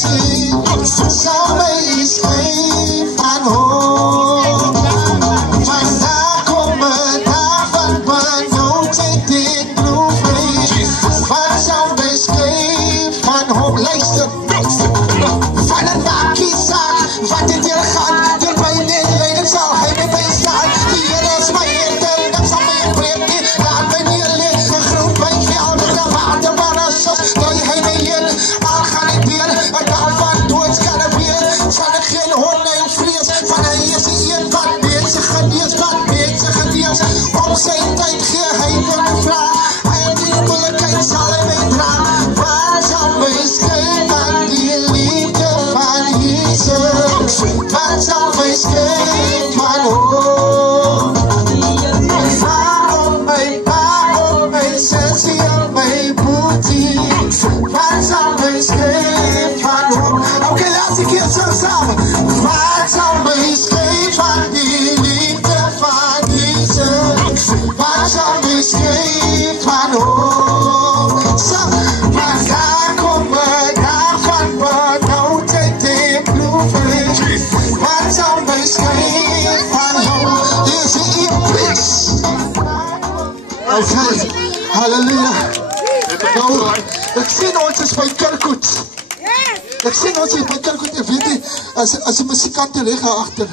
sien, sal my skryf van hoop. Vandaag kom 'n dag van benoudheid en droefheid. Wat sal my skryf van hoop? Luister, van 'n bakkie saak, wat dit hier gaan, deur my leiding sal hy met my staan. Die Here is my Heer, dan sal my breek nie, laat my neerlê, en groen my vel met 'n waterbanne sos, draai hy my heen, al gaan ek weer, 'n dag van doodskade weer, sal ek geen hondeil vrees, van hy is die een wat mense genees, om sy tyd gee hy vir my vraag, hy het die moeilikheid sal hy my dra, waar sal my skyn van die liefde van Jesus, waar sal my skyn van hoop, waarom my sensie en my boetie, waar sal my skyn van hoop, oké, laatste keer samen, waar sal my skyn van die liefde van Jesus, waar sal my skyn van hoop, vandaag kom 'n dag van benoudheid en droefheid, waar sal my skyn van hoop, is die epics. Okay, halleluja. Nou, ek sien ons is by Kirkwood. Ek sien ons is by Kirkwood, ek weet nie, as die musikante reg agter.